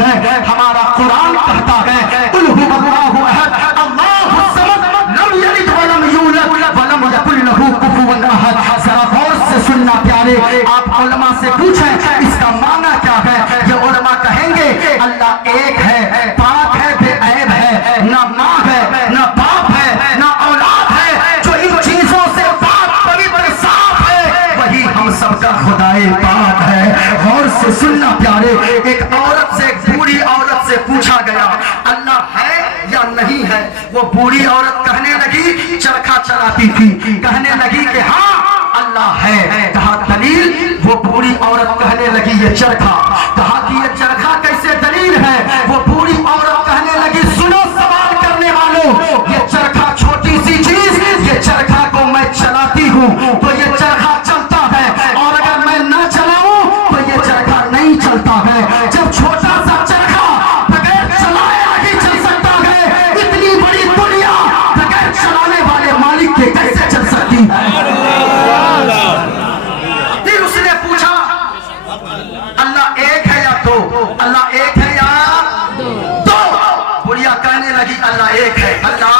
है। हमारा कुरान कहता है कुल हुवल्लाहु अहद अल्लाहु समद लम यलिद व लम यूलद व लम यकुल लहू कुफुवन अहद। जरा गौर से सुनना प्यारे, आप उलमा से पूछें इसका माना क्या है। ये उलमा कहेंगे अल्लाह एक है, पाक है, बेऐब है, ना माँ है, ना बाप है, ना औलाद है। जो इन चीजों से पाक पवित्र साफ है वही हम सबका खुदाए पाक है। गौर से सुनना प्यारे, एक औरत से, एक बूढ़ी औरत से पूछा गया अल्लाह है या नहीं है। वो बूढ़ी औरत कहने लगी, चरखा चलाती थी, कहने लगी कि हाँ अल्लाह है। कहा दलील? वो बूढ़ी औरत कहने लगी ये चरखा। कहा कि ये चरखा कैसे दलील है? वो बूढ़ी औरत कहने लगी सुनो सवाल करने वालों, ये चरखा छोटी सी चीज, ये चरखा को मैं चलाती हूँ तो ये चरखा चलता है, और अगर मैं ना चलाऊं तो ये चरखा नहीं चलता है। जब छोटा सा चरखा बगैर चलाए आगे चल सकता है, इतनी बड़ी दुनिया बगैर चलाने वाले मालिक के कैसे चल सकती है? फिर उसने पूछा अल्लाह एक है या दो? अल्लाह एक है या दो? बुढ़िया कहने लगी अल्लाह एक है। अल्लाह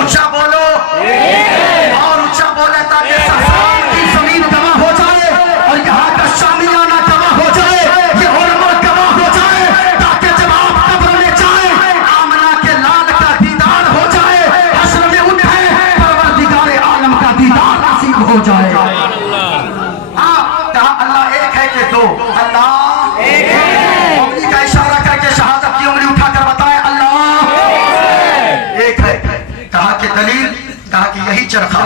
ऊंचा बोलो, और ऊंचा बोले ताकि सफान की जमीन गवाह हो जाए, और यहाँ का शामियाना गवाह हो जाए, ये उलमा गवाह हो जाए, ताकि जब आप कब्र में जाएं आमना के लाल का दीदार हो जाए, हश्र में उठे परवरदिगार आलम का दीदार नसीब हो जाए। हाँ, कहा अल्लाह एक है कि दो? अल्लाह एक है। उंगली का इशारा करके शहादत की उंगली उठाकर बताए अल्लाह एक है। कहा कि दलील? कहा कि यही चरखा।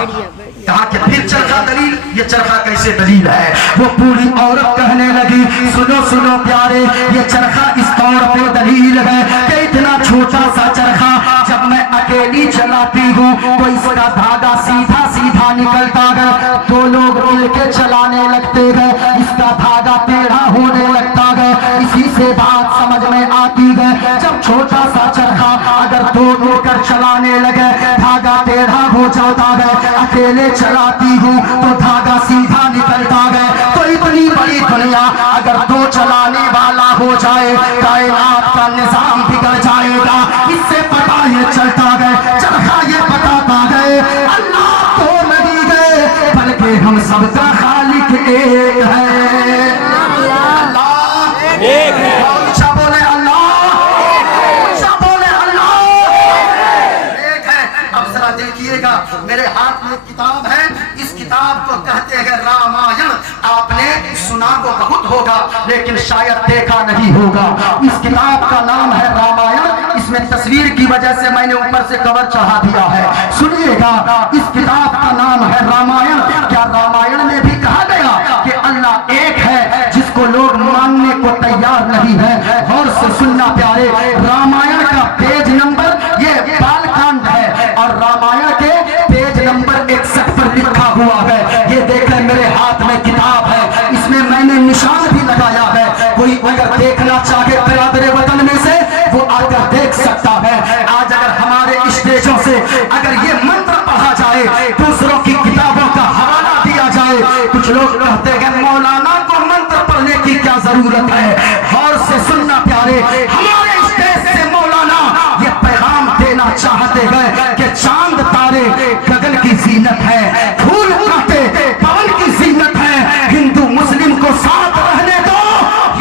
कहा कि फिर चरखा दलील? ये चरखा कैसे दलील है? वो पूरी औरत कहने लगी सुनो सुनो प्यारे, ये चरखा इस तौर पे दलील है कि इतना छोटा सा चरखा जब मैं अकेली चलाती हूँ तो इसका धागा सीधा सीधा निकलता है, दो लोग मिलके चलाने लगते हैं इसका धागा टेढ़ा होने लगता है। इसी से बात समझ में आती है, जब छोटा सा चरखा अगर दो मिलकर चलाने लगे धागा टेढ़ा हो जाता है, अकेले चलाती हूँ तो धागा सीधा निकलता है। तो इतनी बड़ी दुनिया अगर दो चलाने वाला हो जाए कायनात का निजाम बिगड़ जाएगा। इससे पता ये चलता है, चरखा ये बताता है अल्लाह तो नहीं है बल्कि हम सबका खालिक एक है। अल्लाह एक है। ऊंचा बोले अल्लाह, ऊंचा बोले अल्लाह एक है। अब जरा देखिएगा, मेरे हाथ में किताब है, इस किताब को कहते हैं रामायण। आपने सुना तो बहुत होगा लेकिन शायद देखा नहीं होगा। इस किताब का नाम है रामायण। इसमें तस्वीर की वजह से मैंने ऊपर से कवर चढ़ा दिया है, सुनिएगा। इस किताब का नाम है रामायण। क्या रामायण में भी कहा गया कि अल्लाह एक है, जिसको लोग मानने को तैयार नहीं है? और से सुनना प्यारे, रामायण का पेज नंबर ये बालकांड है और रामायण के पेज नंबर 61 पर लिखा हुआ है। ये देखें मेरे हाथ में किताब है, इसमें मैंने निशान भी लगाया है। कोई अगर देखना चाहे बिरादरे वतन में से वो आकर देख सकता है। आज अगर हमारे स्टेजों से अगर ये मंत्र पढ़ा जाए, दूसरों की किताबों का हवाला दिया जाए, कुछ लोग कहते हैं मौलाना को मंत्र पढ़ने की क्या जरूरत है? और से सुनना प्यारे, हमारे स्टेज से मौलाना ये पैगाम देना चाहते हैं कि चांद तारे गगन की जीनत है, फूल कांटे पवन की जीनत है, हिंदू मुस्लिम को साथ रहने दो,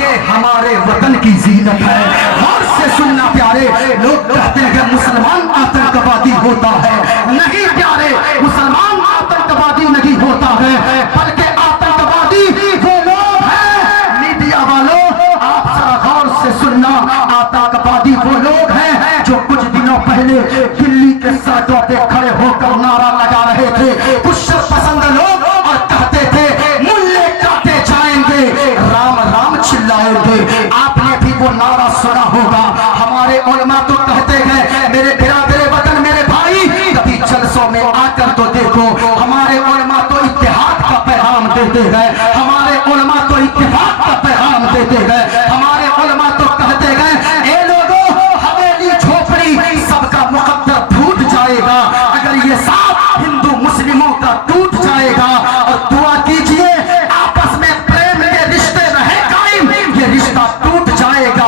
ये हमारे वतन की जीनत है। और से सुनना प्यारे, लोग कहते हैं मुसलमान आतंकवादी होता है। नहीं प्यारे, मुसलमान आतंकवादी नहीं होता है, बल्कि आतंकवादी वो लोग हैं। मीडिया वालों, आप जरा गौर से सुनना, आतंकवादी वो लोग हैं जो कुछ दिनों पहले दिल्ली के सड़कों पे खड़े होकर नारा लगा रहे थे, कुछ पसंद लोग, और कहते थे मुल्ले काटे जाएंगे, राम राम चिल्लाएंगे। आपने भी वो नारा सुना होगा। हमारे उलमा तो कहते हैं मेरे बिरादरे वतन मेरे भाई, कभी जलसों में आकर तो देखो, हमारे उलमा तो इत्तेहाद का पैगाम देते हैं, हमारे उलमा तो इत्तेफाक का पैगाम देते हैं, हमारे उलमा तो कहते हैं ए लोगों हवेली झोपड़ी सबका मुकद्दर फूट जाएगा अगर ये साथ हिंदू मुस्लिमों का टूट जाएगा। और दुआ कीजिए आपस में प्रेम के रिश्ते रहे कायम, ये रिश्ता टूट जाएगा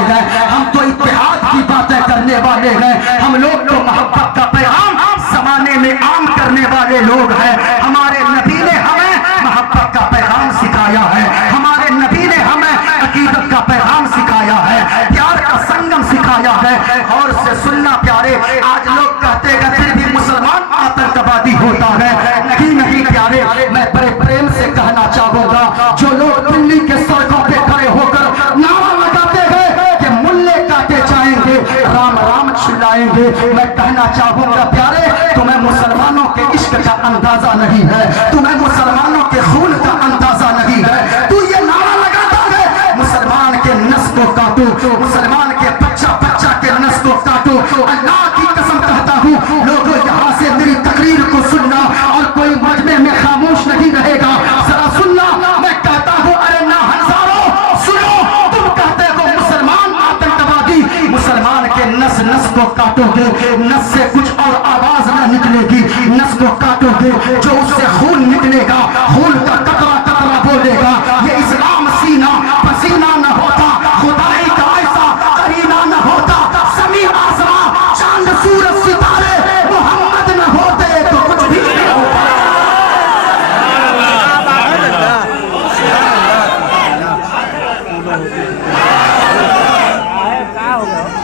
वाले हैं, हम तो इत्तेहाद की बातें करने वाले हैं। हम लोग तो मोहब्बत का पैगाम जमाने में आम करने वाले लोग हैं। हमारे नबी ने हमें मोहब्बत का पैगाम सिखाया है, हमारे नबी ने हमें अकीदत का पैगाम सिखाया है, प्यार का संगम सिखाया है। और से सुनना प्यारे, आज लोग कहते हैं फिर भी मुसलमान आतंकवादी होता है। नहीं नहीं प्यारे, मैं बड़े प्रेम से कहना चाहूंगा, जो लोग दिल्ली के सड़कों पे खड़े होकर नारा लगाते हैं कि मुल्ले काटे जाएंगे, राम राम चिल्लाएंगे, मैं कहना चाहूंगा प्यारे, तुम्हें मुसलमानों के इश्क का अंदाजा नहीं है, तुम्हें मुसलमानों के खून का अंदाजा नहीं है। तू ये नारा लगाता है मुसलमान के नस को काटो, मुसलमान के बच्चा बच्चा के नस को काटो। अल्लाह की कसम कहता हूँ, लोगों यहाँ से मेरी तकरीर को सुनना और कोई मजमे में खामोश नहीं रहेगा। जरा सुनना, मैं कहता हूँ, अरे ना हजारों सुनो, तुम कहते हो मुसलमान आतंकवादी, मुसलमान के नस नस को काटोगे, नस से कुछ और आवाज ना निकलेगी, नस को काटोगे जो उससे खून निकलेगा, खून का कतरा कतरा बोलेगा। ये इस्लाम सीना पसीना न होता, खुदाई का ऐसा करीना न होता, समी आसमां चांद सूरज सितारे मोहम्मद न होते तो कुछ भी नहीं होता।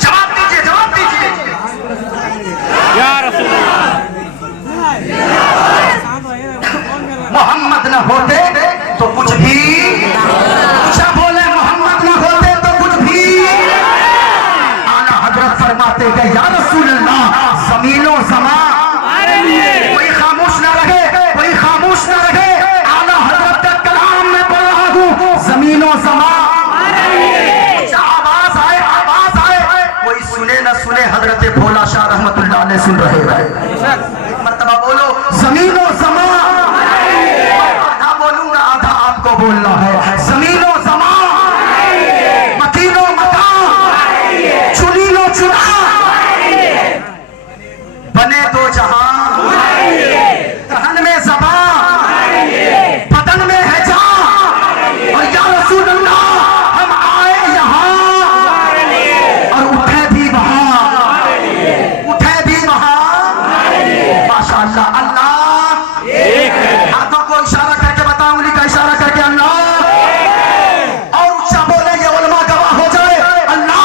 जवाब दीजिए, जवाब दीजिए। मोहम्मद न होते तो कुछ भी, अच्छा बोले, मोहम्मद न होते तो कुछ भी। आला हजरत फरमाते गए, या रसूल अल्लाह, जमीनों समा, कोई खामोश ना रहे, कोई खामोश ना रहे। आला हजरत का कलाम में पढ़ रहा हूँ, जमीनों समा, आवाज आए, आवाज आए, कोई सुने न सुने, हजरत भोला शाह रहमतुल्लाह अलैह सुन रहे हैं। मर्तबा बोलो, जमीनों समा, आधा बोलूंगा आधा आपको बोलना है। जमीनों समा, मकीनों मका, चुनीनो चुना, बने दो जहां, कहन में ज़बां, बदन में है जान, और या रसूल अल्लाह हम आए यहाँ और उठे भी वहां, उठे भी वहां। माशाअल्लाह, अल्लाह हाथों को इशारा करके बताओ, उंगली का इशारा करके अल्लाह, और ऊंचा बोले, ये उलमा गवाह हो जाए, अल्लाह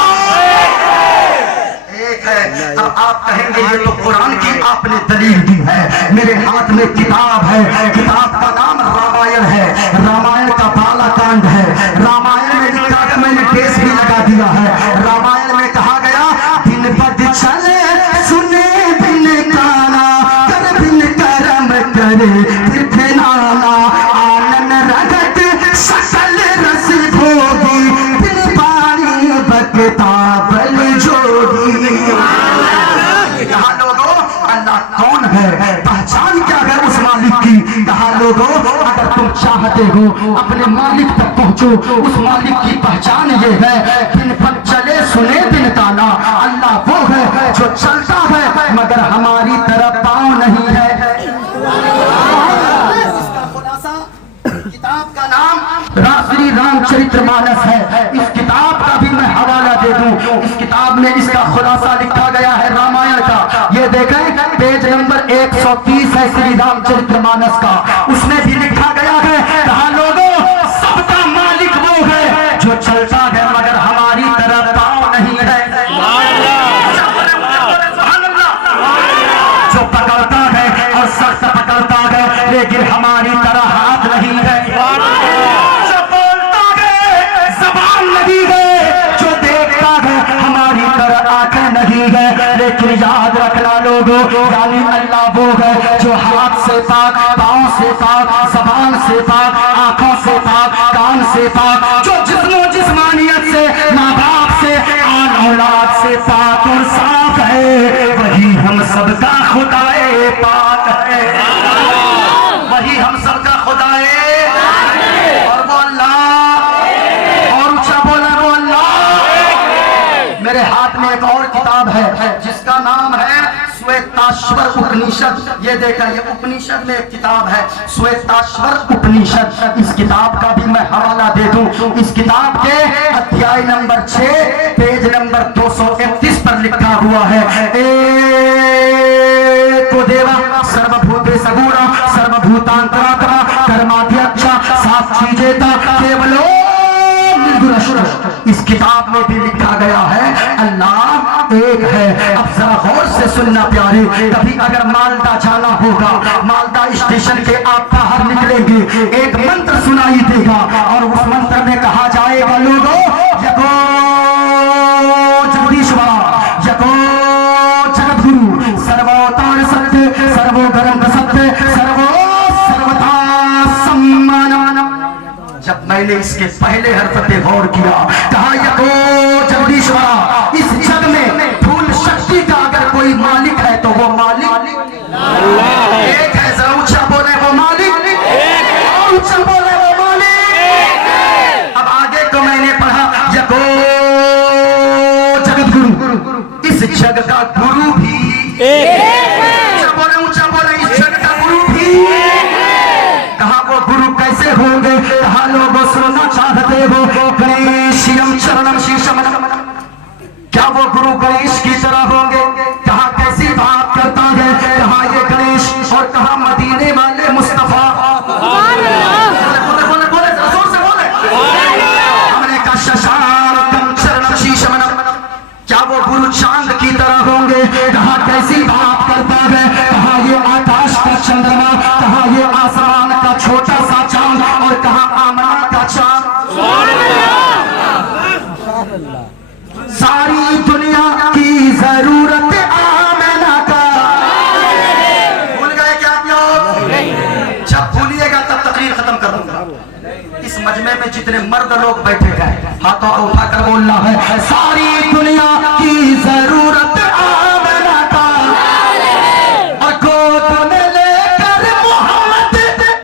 एक है। अब आप कहेंगे ये तो कुरान की आपने दलील दी है, मेरे हाथ में किताब है, किताब का नाम रामायण है, रामायण का बाला कांड है। रामायण में लिखा है, मैंने केस भी लगा दिया है। रामायण में कहा गया, दिन बद चले सुने बिन काना, कर बिन करम करे फिर नाना, आनन रगत सकल रस भोगी, बिन पानी बकता बल जोगी। कहा लोगों, अल्लाह कौन है, पहचान क्या है उस मालिक की। कहा लोगों, अगर तुम चाहते हो अपने मालिक तक पहुंचो, उस मालिक की पहचान ये है, दिन पर चले सुने दिन ताना। अल्लाह वो है जो चलता है मगर हमारी तरफ पाँव नहीं है। किताब का नाम श्री रामचरितमानस है। इस किताब का भी मैं हवाला दे दूं, इस किताब में इसका खुलासा लिखा गया है रामायण का। ये देखें, पेज नंबर 130 है श्री रामचरितमानस का, उसमें भी लिखा गया है, कहा लोगों सबका मालिक वो है जो चलता है मगर हमारी तरफ पाँव नहीं है, जो पकड़ता है और सख्त पकड़ता है लेकिन हमारी तरह हाथ नहीं है, जो बोलता है जबान नहीं है, जो देखता है हमारी तरह आंखें नहीं है। लेकिन याद रखना लोगों, यानी अल्लाह वो है जो हाथ से पाक, पाँव से पाक, जबान से पाक, आंखों से पाक, कान से पाक, जो जिस्मो जिस्मानियत से, माँ बाप से, आन औलाद से पाक और साफ है, वही हम सबका खुदाए पाक है, वही हम सबका खुदाए, और वो अल्लाह, और ऊंचा बोला वो अल्लाह। मेरे हाथ में एक और किताब है जिसका नाम है श्वेताश्वर उपनिषद, ये देखा, ये उपनिषद में एक किताब है श्वेताश्वर उपनिषद। इस किताब का भी मैं हवाला दे दूं। इस किताब के अध्याय नंबर 6 पेज नंबर 231 पर लिखा हुआ है, एको देवा सर्वभूते सगुणा सर्वभूतांतरात्मा कर्माध्यक्ष साक्षी जेता केवलो निर्गुण। इस किताब में भी लिखा गया है अल्लाह एक है। अब जरा गौर से सुनना प्यारे, कभी अगर मालदा जाना होगा, मालदा स्टेशन के आप बाहर निकलेंगे, एक मंत्र सुनाई देगा और उस मंत्र में कहा जाएगा, लोगों जगो जगदीश्वरा जगो जगद्गुरु सर्वोत्तम सत्य सर्वोगरम सत्य सर्वो सर्वथा सम्मान। जब मैंने इसके पहले हर्फ पे गौर किया, कहा यको जगदीश्वरा, इस जग में फूल शक्ति का अगर कोई मालिक है तो वो मालिक अल्लाह है। एक है, जरा ऊंचा बोले वो मालिक, और ऊंचा बोले वो मालिक। अब आगे को मैंने पढ़ा, यको जगत गुरु, इस जग का गुरु भी ऊंचा बोले इस जग का गुरु भी। कहा वो गुरु कैसे होंगे, कहा लोगों सुनना चाहते हो, गणेशम शरणम शीशम, क्या वो गुरु गणेश की तरह होंगे? कहा कैसी बात करता है, कहा ये गणेश और कहा मदीने वाले मुस्तफा। बोले बोले बोले जोर से बोले। हमने कहा शशांकम शरणम शीशम, क्या वो गुरु चांद की तरह होंगे? कहा कैसी बात करता है, कहा ये आकाश का चंद्रमा, कहा ये आसमान का छोटा सा चांद, और कहा आमना का चांद। सारी दुनिया की जरूरत आमना का। भूल गए क्या आप लोग? जब भूलिएगा तब तकरीर खत्म कर दूंगा। इस मजमे में जितने मर्द लोग बैठे गए, हाथों को उठाकर बोलना है, सारी दुनिया की जरूरत